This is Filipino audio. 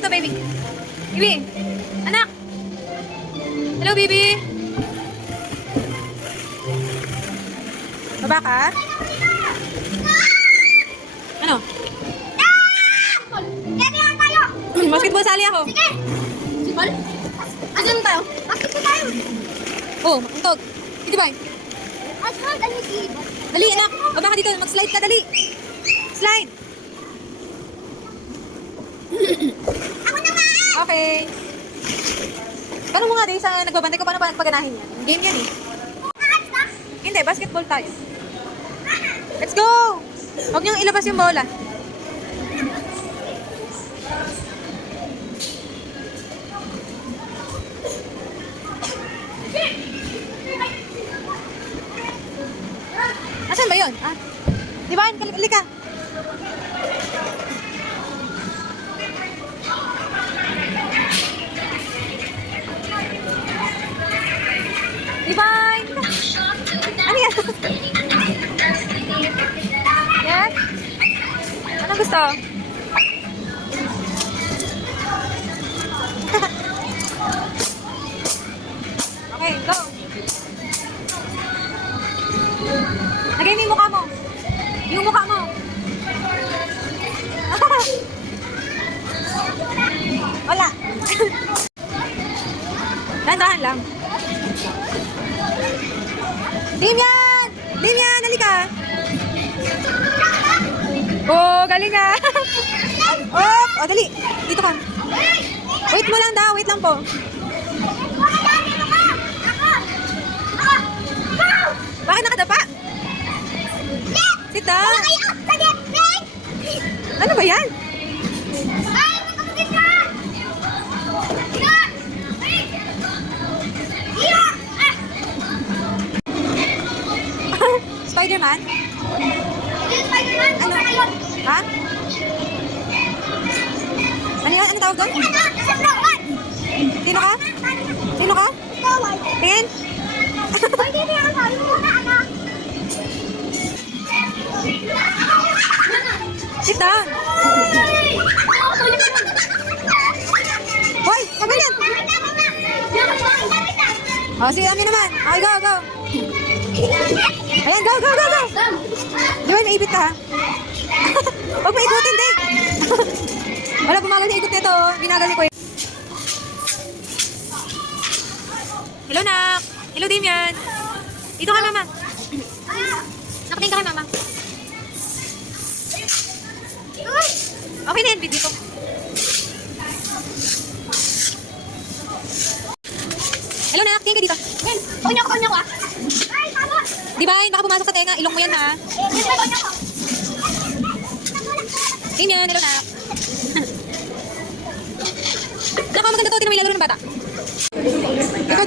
dito, baby. Baby. Anak. Hello, baby. Baba ka? Ano? Basketball, sali ako. Sige! Basketball? Asan tayo? Basketball tayo! Oh, untog. Dito ba? Asal, ano si... Dali, anak. Baba ka dito. Mag-slide ka, dali. Slide. Ako naman! Okay. Paano mo nga din sa nagbabantay ko, paano pa nagpaganahin yan? Game yan eh. Aalis na? Hindi, basketball tayo. Let's go! Huwag niyong ilabas yung bola. Asan ba yun? Ah? Divine, kalika. Divine! Ano yan? Yes? Ano gusto? Okay, go. Lagay mo yung mukha mo. Yung mukha mo. Wala. Dahan-dahan lang. Damian! Damian, halika. Oh, galing ka. Oh, dali. Dito ka. Wait mo lang daw. Wait lang po. Bakit nakadapa? Sit down. Ano ba yan? Spider-Man? Ano? Ha? Ano yan? Ano tawag doon? Sino ka? Sino ka? Tingin? Sit down. Hoy, kabilan. Oh, si Ami naman. Okay, go, go. Ayan, go, go, go, go. Di ba, naibit ka, ha? Huwag mo ikutin, di. Wala, bumagal na ikot nito. Ginagal ko yun. Hello, nak. Hello, Damian. Dito ka, mama. Nakating ka kay mama. Okay na yan, dito. Hello, nak. Tingin ka dito. Kunya ko ah. Ay, tama. Di ba, baka pumasok sa tenga. Ilong mo yan, ha? Kunya ko. Damian, hello, nak. Naka, maganda to. Tinamay lalo ng bata. Ikaw